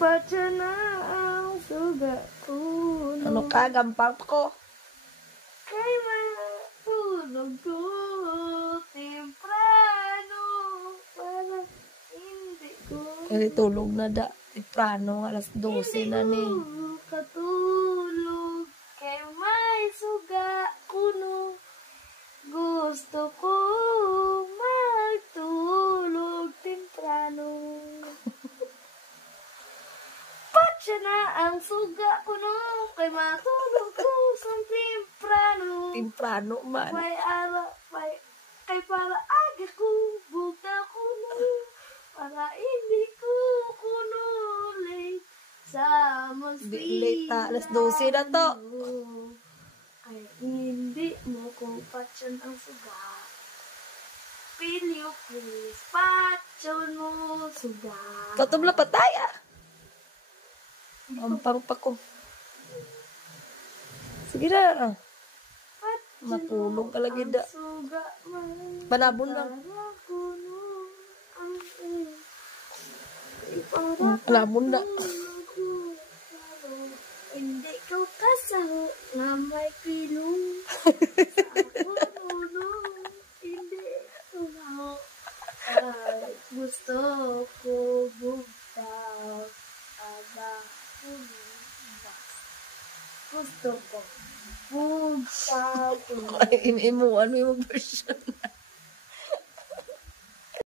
Patsa na ang suga puno. Ano ka, gampang ko? Kay matulog ko temprano para hindi ko Tulog na da. Temprano, alas 12 na ni. katulog kay may suga kuno. Gusto ko magtulog temprano. Patsa na ang suga kuno kay matulog ko sa temprano. Temprano man. May ala, kay para aga ko buka kuno para hindi ko kuno late sa Late ta, alas 12 na to. Kaya hindi mo ko patsan ang suga. Pilyo please, patsan mo suga. Tatubla pa tayo. Ampang pa ko. Sige na. Matulog ka lagi da. Suga man. Panabon lang. Para kuno ang Panabon na. Hindi ko kasaho nga may pilong. Hindi ko na gusto ko bugtaw. Aba, gusto ko bugtaw. Ay, imuan mo yung version.